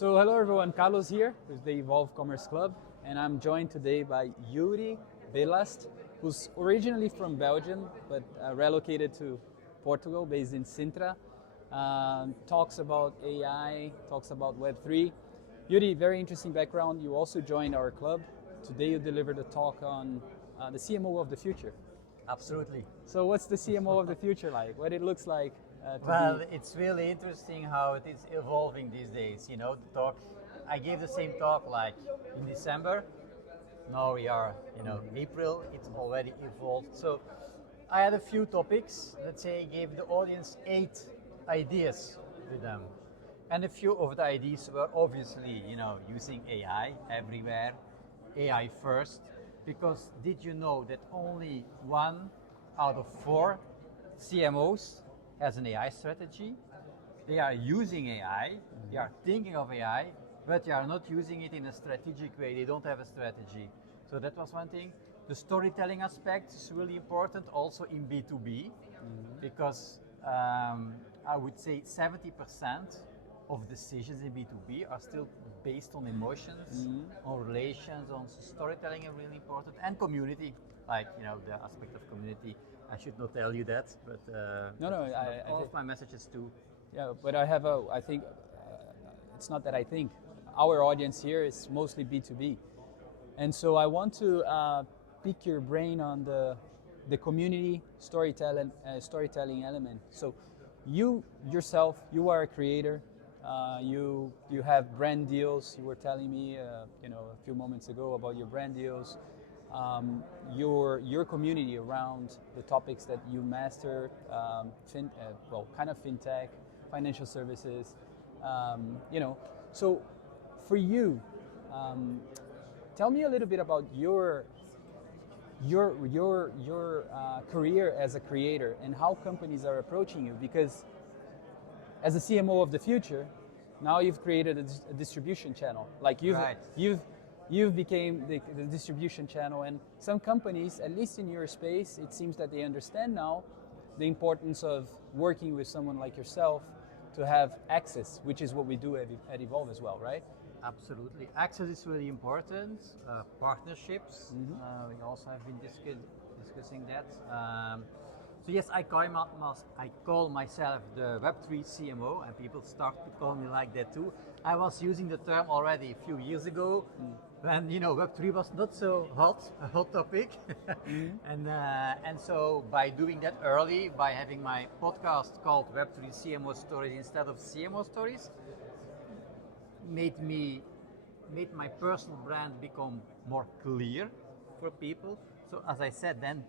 So hello everyone, Carlos here with the Evolve Commerce Club, and I'm joined today by Joeri Billast, who's originally from Belgium but relocated to Portugal, based in Sintra. Talks about AI, talks about Web3. Joeri, very interesting background. You also joined our club. Today you delivered a talk on the CMO of the future. Absolutely. So what's the CMO of the future like? What it looks like? Well, it's really interesting how it is evolving these days. You know, the talk, I gave the same talk like in December. Now we are, April, it's already evolved. So I had a few topics, let's say, gave the audience 8 ideas with them. And a few of the ideas were obviously, using AI everywhere, AI first, because did you know that only 1 out of 4 CMOs has an AI strategy? They are using AI, they are thinking of AI, but they are not using it in a strategic way. They don't have a strategy. So that was one thing. The storytelling aspect is really important also in B2B, because I would say 70% of decisions in B2B are still based on emotions, on relations, on storytelling are really important, and community, like the aspect of community. I should not tell you that, but all of my messages too. Yeah, but I think, it's not that I think, our audience here is mostly B2B. And so I want to pick your brain on the community storytelling element. So you yourself, you are a creator, you have brand deals. You were telling me a few moments ago about your brand deals. Your community around the topics that you master, kind of fintech, financial services, So for you, tell me a little bit about your career as a creator and how companies are approaching you, because as a CMO of the future, now you've created a distribution channel. Like you've became the distribution channel, and some companies, at least in your space, it seems that they understand now the importance of working with someone like yourself to have access, which is what we do at Evolve as well, right? Absolutely. Access is really important. Partnerships, we also have been discussing that. So yes, I call myself the Web3 CMO, and people start to call me like that too. I was using the term already a few years ago, when Web3 was not so a hot topic, and so by doing that early, by having my podcast called Web3 CMO Stories instead of CMO Stories, made my personal brand become more clear for people. So as I said, then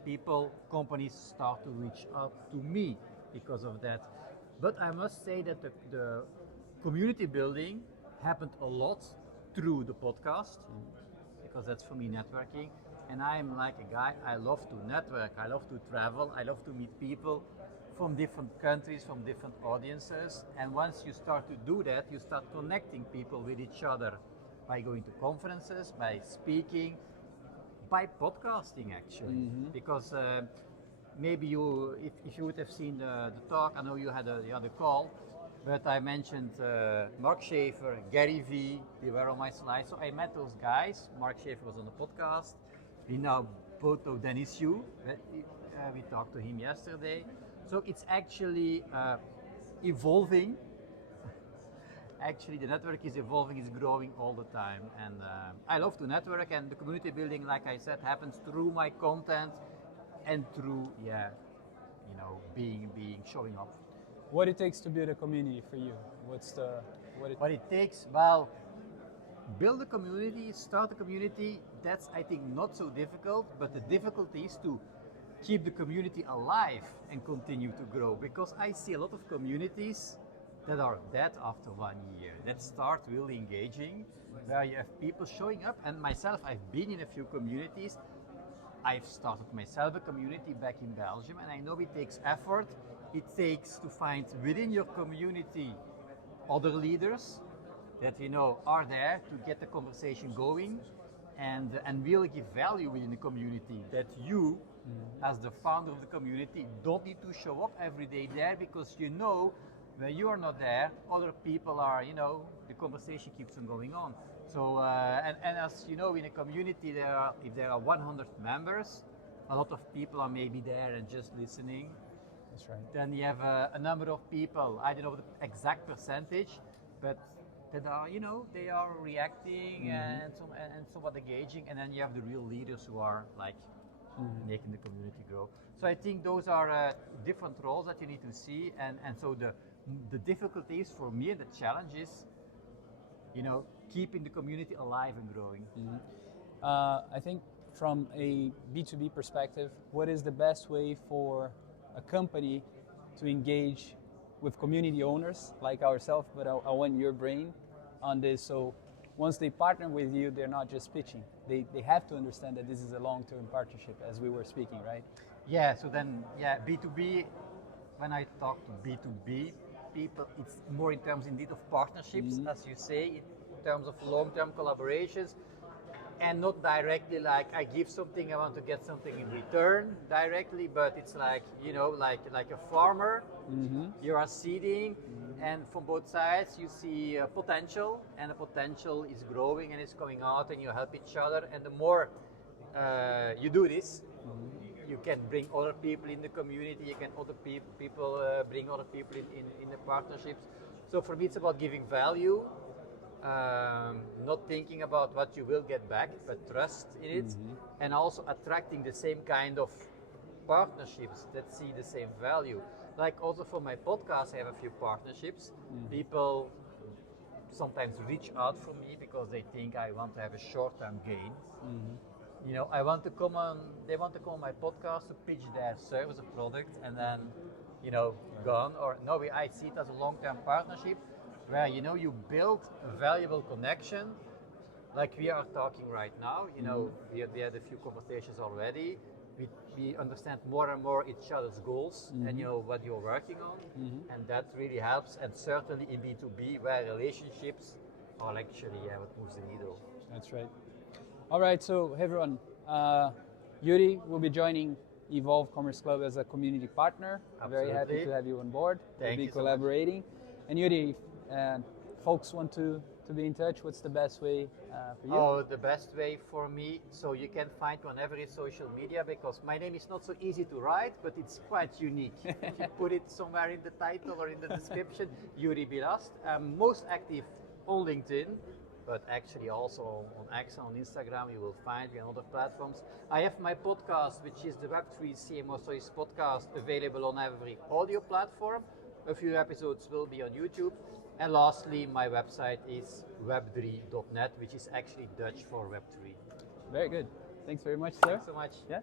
companies start to reach out to me because of that. But I must say that the community building happened a lot through the podcast, because that's for me networking. And I'm like a guy, I love to network, I love to travel, I love to meet people from different countries, from different audiences. And once you start to do that, you start connecting people with each other by going to conferences, by speaking, by podcasting actually. Because maybe if you would have seen the talk, I know you had a call, but I mentioned Mark Schaefer, Gary V, they were on my slide. So I met those guys. Mark Schaefer was on the podcast. We now both know Dennis Yu. We talked to him yesterday. So it's actually evolving. Actually, the network is evolving, is growing all the time. And I love to network, and the community building, like I said, happens through my content and through, showing up. What it takes to build a community for you? What it takes? Well, build a community, start a community. That's, I think, not so difficult, but the difficulty is to keep the community alive and continue to grow, because I see a lot of communities that are dead after 1 year, that start really engaging, where you have people showing up. And myself, I've been in a few communities. I've started myself a community back in Belgium, and I know it takes effort. It takes to find within your community other leaders that are there to get the conversation going, and really give value within the community, that you, as the founder of the community, don't need to show up every day there, because when you are not there, other people are, the conversation keeps on going on. So, and as you know, in a community, if there are 100 members, a lot of people are maybe there and just listening. That's right. Then you have a number of people, I don't know the exact percentage, but that are, they are reacting and somewhat engaging, and then you have the real leaders who are like making the community grow. So I think those are different roles that you need to see, and so the difficulties for me and the challenge is, keeping the community alive and growing. I think from a B2B perspective, what is the best way for a company to engage with community owners like ourselves? But I want your brain on this. So once they partner with you, they're not just pitching. They have to understand that this is a long-term partnership, as we were speaking, right? Yeah, so then, B2B, when I talk to B2B people, it's more in terms indeed of partnerships, as you say, in terms of long-term collaborations, and not directly like I give something, I want to get something in return directly, but it's like, like a farmer, you are seeding, and from both sides you see potential, and the potential is growing and it's coming out, and you help each other, and the more you do this, you can bring other people in the community, you can other people bring other people in the partnerships. So for me it's about giving value, not thinking about what you will get back, but trust in it, and also attracting the same kind of partnerships that see the same value. Like also for my podcast, I have a few partnerships. People sometimes reach out for me because they think I want to have a short-term gain. I want to come on. They want to come on my podcast to pitch their service or product, and then, gone. Or no, I see it as a long-term partnership where you build a valuable connection, like we are talking right now. We had a few conversations already. We understand more and more each other's goals and what you're working on, and that really helps. And certainly in B2B, where relationships are actually what moves the needle. That's right. All right, so hey everyone, Joeri will be joining Evolve Commerce Club as a community partner. Absolutely. Very happy to have you on board. Thank we'll you be collaborating. And Joeri, folks want to be in touch, what's the best way for you? Oh, the best way for me, so you can find me on every social media, because my name is not so easy to write, but it's quite unique. If you put it somewhere in the title or in the description, Joeri Billast. I'm most active on LinkedIn, but actually also on X and on Instagram. You will find me on other platforms. I have my podcast, which is the Web3 CMO Stories podcast, available on every audio platform. A few episodes will be on YouTube. And lastly, my website is web3.net, which is actually Dutch for Web3. Very good. Thanks very much, sir. Thanks so much. Yeah.